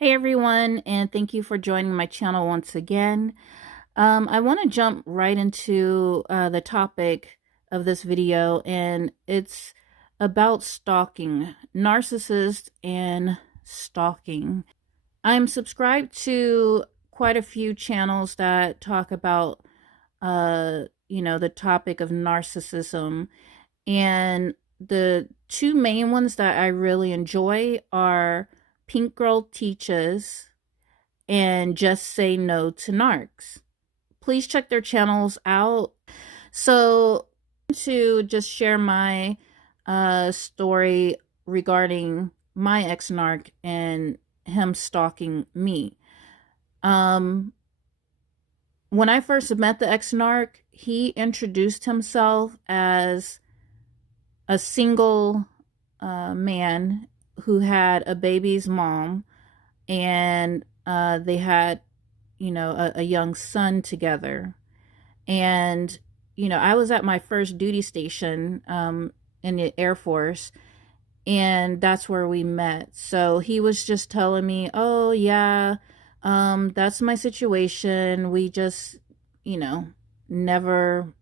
Hey everyone, and thank you for joining my channel once again. I want to jump right into the topic of this video, and it's about stalking, narcissist and stalking. I'm subscribed to quite a few channels that talk about, the topic of narcissism, and the two main ones that I really enjoy are Pink Girl Teaches and Just Say No to Narcs. Please check their channels out. So, to just share my story regarding my ex narc and him stalking me. Um, when I first met the ex narc, he introduced himself as a single man who had a baby's mom, and they had, a young son together. And, I was at my first duty station in the Air Force, and that's where we met. So he was just telling me, oh, yeah, that's my situation. We just, never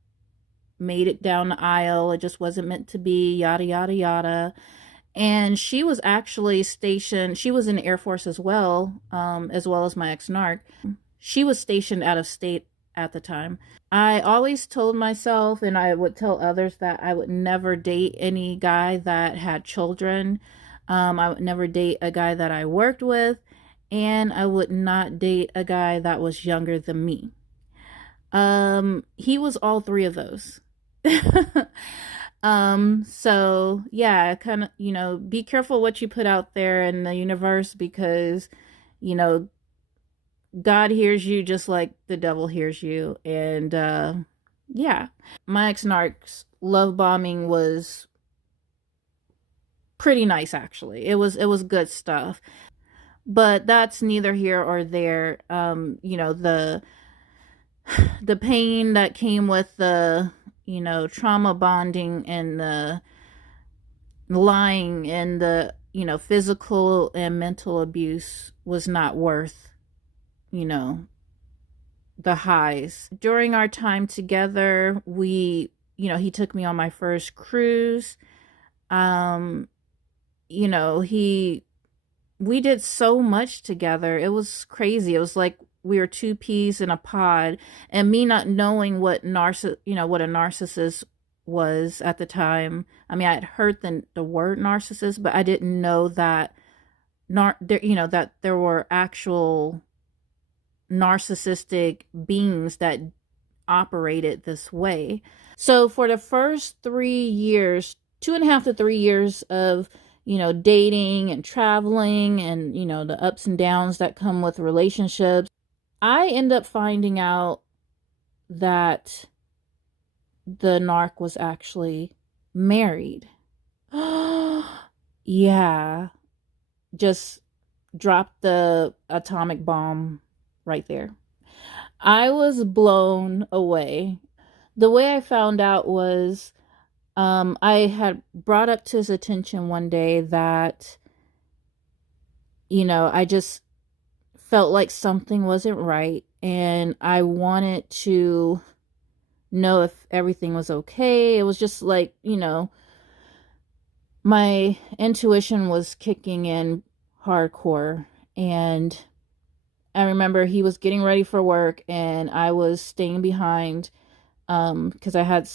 made it down the aisle. It just wasn't meant to be, yada, yada, yada. And she was actually stationed, she was in the Air Force as well as my ex-narc. She was stationed out of state at the time. I always told myself, and I would tell others, that I would never date any guy that had children. I would never date a guy that I worked with, and I would not date a guy that was younger than me. He was all three of those. So yeah, kind of, be careful what you put out there in the universe, because, God hears you just like the devil hears you. And, yeah, my ex-narc's love bombing was pretty nice, actually. It was good stuff, but that's neither here or there. The pain that came with the, trauma bonding and the lying and the, physical and mental abuse was not worth, the highs. During our time together, he took me on my first cruise. We did so much together. It was crazy. It was like we were two peas in a pod, and me not knowing what what a narcissist was at the time. I mean, I had heard the word narcissist, but I didn't know that that there were actual narcissistic beings that operated this way. So for the first 3 years, 2.5 to 3 years of, dating and traveling and, the ups and downs that come with relationships, I end up finding out that the narc was actually married. Yeah, just dropped the atomic bomb right there. I was blown away. The way I found out was, I had brought up to his attention one day that, I just felt like something wasn't right, and I wanted to know if everything was okay. It was just like, my intuition was kicking in hardcore. And I remember he was getting ready for work, and I was staying behind because I had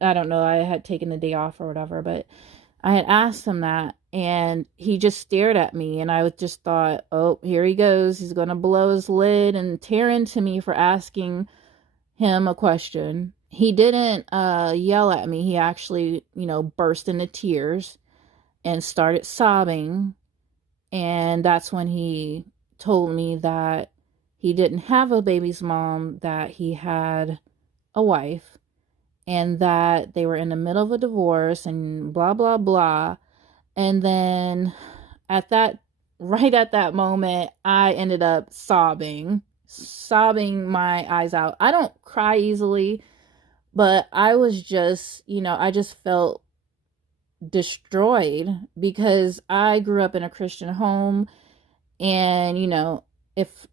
I don't know, I had taken the day off or whatever, but I had asked him that, and he just stared at me, and I just thought, oh, here he goes. He's going to blow his lid and tear into me for asking him a question. He didn't yell at me. He actually, burst into tears and started sobbing. And that's when he told me that he didn't have a baby's mom, that he had a wife, and that they were in the middle of a divorce and blah, blah, blah. And then right at that moment, I ended up sobbing my eyes out. I don't cry easily, but I was just, I just felt destroyed because I grew up in a Christian home. And, if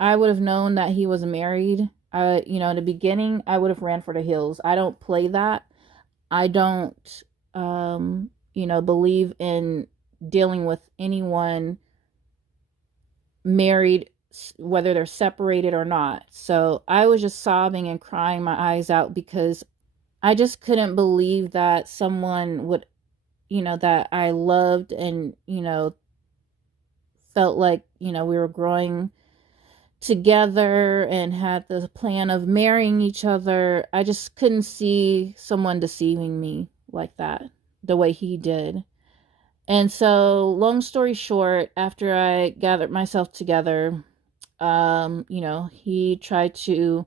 I would have known that he was married, in the beginning, I would have ran for the hills. I don't play that. I don't, believe in dealing with anyone married, whether they're separated or not. So I was just sobbing and crying my eyes out because I just couldn't believe that someone would, that I loved and, felt like, we were growing together and had the plan of marrying each other. I just couldn't see someone deceiving me like that, the way he did. And so, long story short, after I gathered myself together, he tried to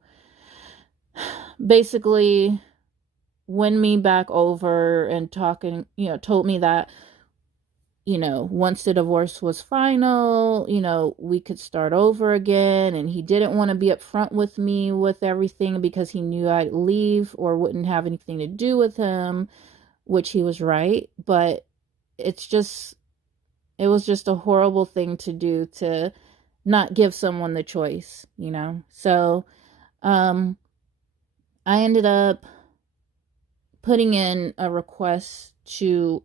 basically win me back over and told me that, once the divorce was final, we could start over again. And he didn't want to be upfront with me with everything because he knew I'd leave or wouldn't have anything to do with him, which he was right. But it was just a horrible thing to do, to not give someone the choice. So I ended up putting in a request to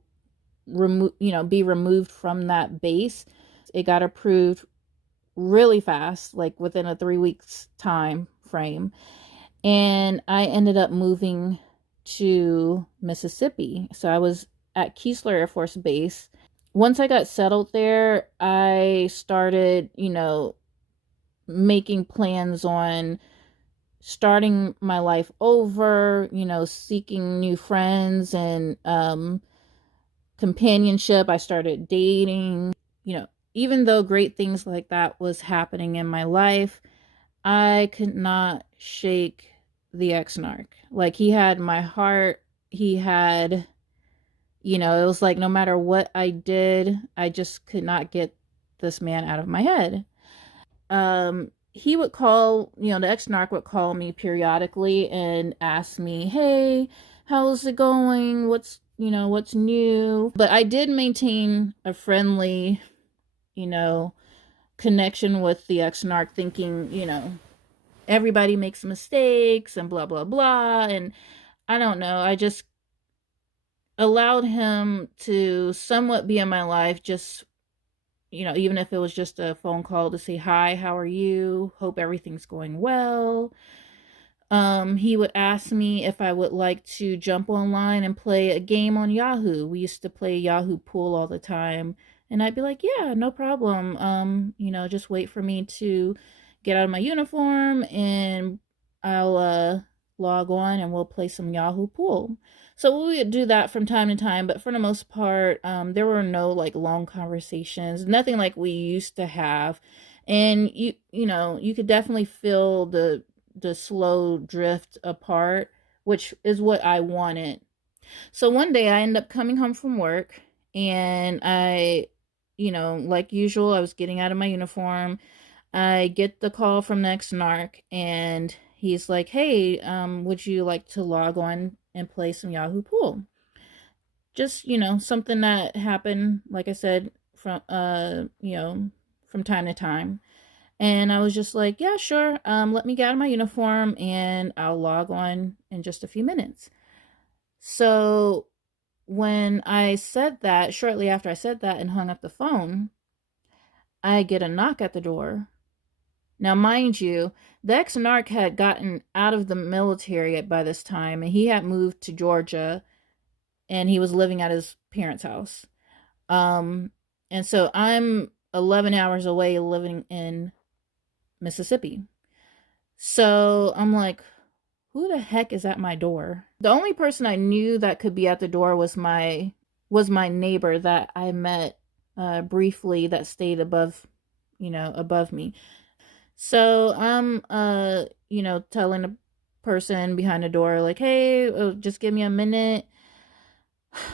be removed from that base. It got approved really fast, like within a 3 weeks time frame. And I ended up moving to Mississippi. So I was at Keesler Air Force Base. Once I got settled there, I started, making plans on starting my life over, seeking new friends and companionship. I started dating. Even though great things like that was happening in my life, I could not shake the ex-narc. Like, he had my heart. He had, it was like no matter what I did, I just could not get this man out of my head. He would call, the ex-narc would call me periodically and ask me, hey, how's it going? What's new? But I did maintain a friendly, connection with the ex-narc, thinking, everybody makes mistakes and blah, blah, blah. And I don't know, I just allowed him to somewhat be in my life, just, even if it was just a phone call to say, hi, how are you? Hope everything's going well. He would ask me if I would like to jump online and play a game on Yahoo. We used to play Yahoo Pool all the time. And I'd be like, yeah, no problem. Just wait for me to get out of my uniform and I'll log on and we'll play some Yahoo Pool. So we would do that from time to time, but for the most part, there were no like long conversations, nothing like we used to have. And you could definitely feel the slow drift apart, which is what I wanted. So one day I ended up coming home from work and I, like usual, I was getting out of my uniform. I get the call from the ex-narc and he's like, hey, would you like to log on and play some Yahoo Pool? Just, something that happened, like I said, from time to time. And I was just like, yeah, sure. Let me get out of my uniform and I'll log on in just a few minutes. So when I said that, shortly after I said that and hung up the phone, I get a knock at the door. Now, mind you, the ex-narc had gotten out of the military by this time and he had moved to Georgia and he was living at his parents' house. And so I'm 11 hours away living in Mississippi. So I'm like, who the heck is at my door? The only person I knew that could be at the door was my neighbor that I met briefly, that stayed above me. So I'm telling the person behind the door like, hey, just give me a minute.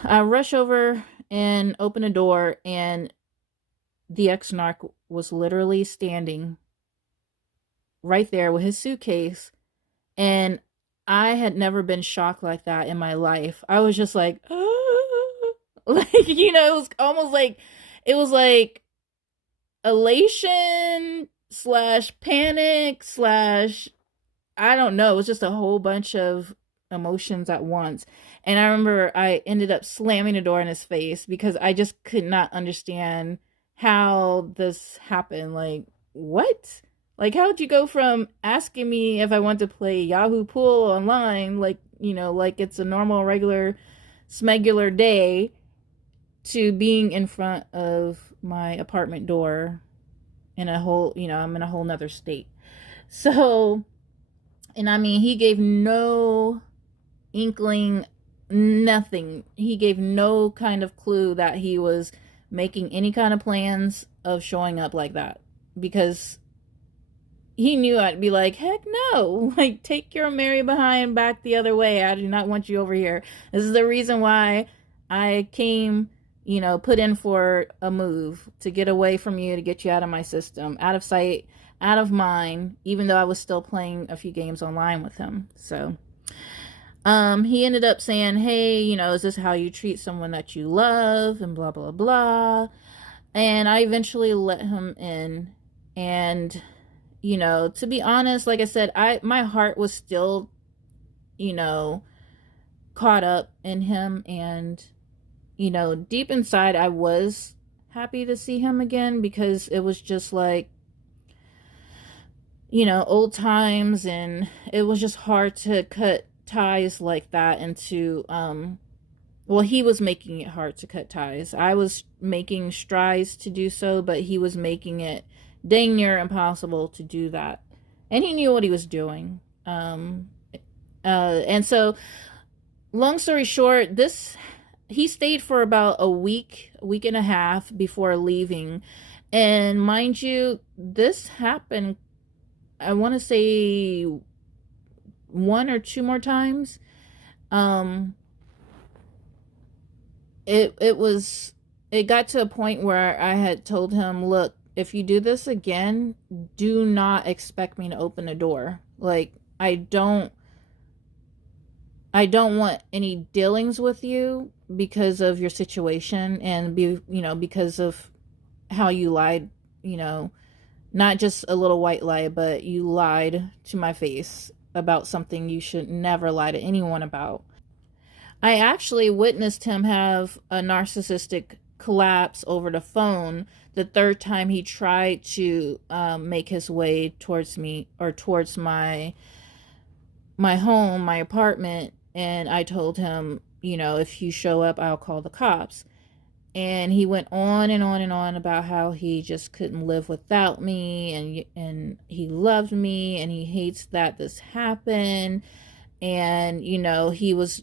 I rush over and open the door and the ex-narc was literally standing right there with his suitcase. And I had never been shocked like that in my life. I was just like, ah. Like, you know, it was almost like, it was like elation slash panic slash, I don't know, it was just a whole bunch of emotions at once. And I remember I ended up slamming the door in his face because I just could not understand how this happened. Like, what? Like, how would you go from asking me if I want to play Yahoo Pool online, like, you know, like it's a normal, regular, smegular day, to being in front of my apartment door in a whole, you know, I'm in a whole nother state. So, and I mean, he gave no inkling, nothing. He gave no kind of clue that he was making any kind of plans of showing up like that, because he knew I'd be like, heck no, like, take your merry behind back the other way. I do not want you over here. This is the reason why I came, you know, put in for a move to get away from you, to get you out of my system, out of sight, out of mind, even though I was still playing a few games online with him. So he ended up saying, hey, you know, is this how you treat someone that you love, and blah blah blah. And I eventually let him in. And, you know, to be honest, like I said, my heart was still, you know, caught up in him. And, you know, deep inside, I was happy to see him again, because it was just like, you know, old times. And it was just hard to cut ties like that into, well, he was making it hard to cut ties. I was making strides to do so, but he was making it dang near impossible to do that. And he knew what he was doing. And so, long story short, he stayed for about a week and a half before leaving. And mind you, this happened, I want to say, one or two more times. It got to a point where I had told him, look, if you do this again, do not expect me to open the door. Like, I don't want any dealings with you because of your situation, and because of how you lied, you know, not just a little white lie, but you lied to my face about something you should never lie to anyone about. I actually witnessed him have a narcissistic collapse over the phone the third time he tried to make his way towards me, or towards my home, my apartment. And I told him, you know, if you show up, I'll call the cops. And he went on and on and on about how he just couldn't live without me, and he loved me, and he hates that this happened. And, you know, he was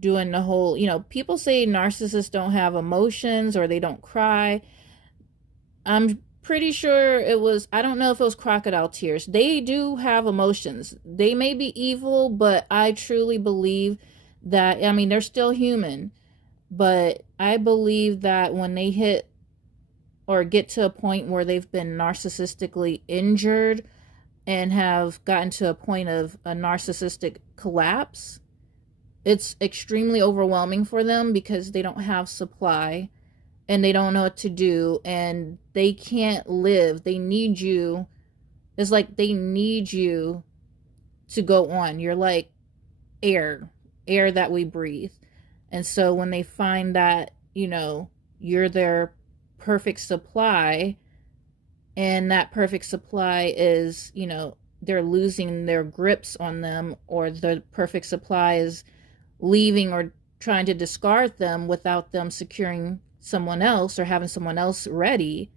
doing the whole, you know, people say narcissists don't have emotions or they don't cry. I'm pretty sure it was, I don't know if it was crocodile tears. They do have emotions. They may be evil, but I truly believe that, I mean, they're still human. But I believe that when they hit or get to a point where they've been narcissistically injured and have gotten to a point of a narcissistic collapse, it's extremely overwhelming for them, because they don't have supply and they don't know what to do, and they can't live. They need you. It's like they need you to go on. You're like air that we breathe. And so when they find that, you know, you're their perfect supply, and that perfect supply is, you know, they're losing their grips on them, or the perfect supply is leaving or trying to discard them without them securing someone else or having someone else ready,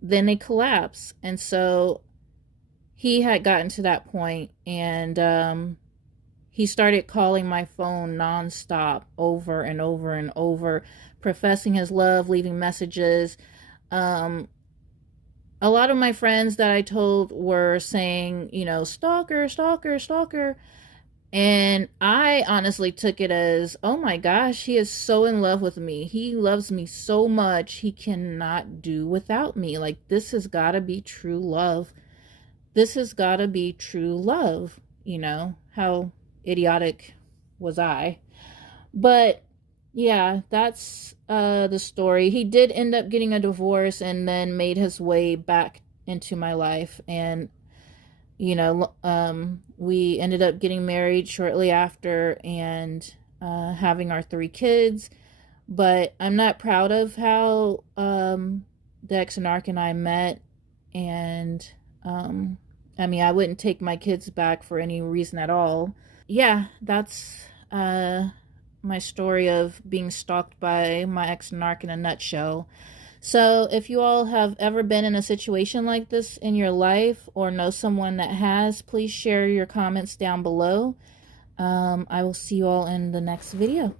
then they collapse. And so he had gotten to that point, and he started calling my phone nonstop, over and over and over, professing his love, leaving messages. A lot of my friends that I told were saying, you know, stalker, stalker, stalker. And I honestly took it as, oh my gosh, he is so in love with me. He loves me so much, he cannot do without me. Like, this has got to be true love. This has got to be true love. You know, how idiotic was I? But Yeah, that's the story. He did end up getting a divorce and then made his way back into my life. And, we ended up getting married shortly after and having our 3 kids. But I'm not proud of how the ex-narc and I met. And, I mean, I wouldn't take my kids back for any reason at all. Yeah, that's my story of being stalked by my ex-narc in a nutshell. So, if you all have ever been in a situation like this in your life or know someone that has, please share your comments down below. I will see you all in the next video.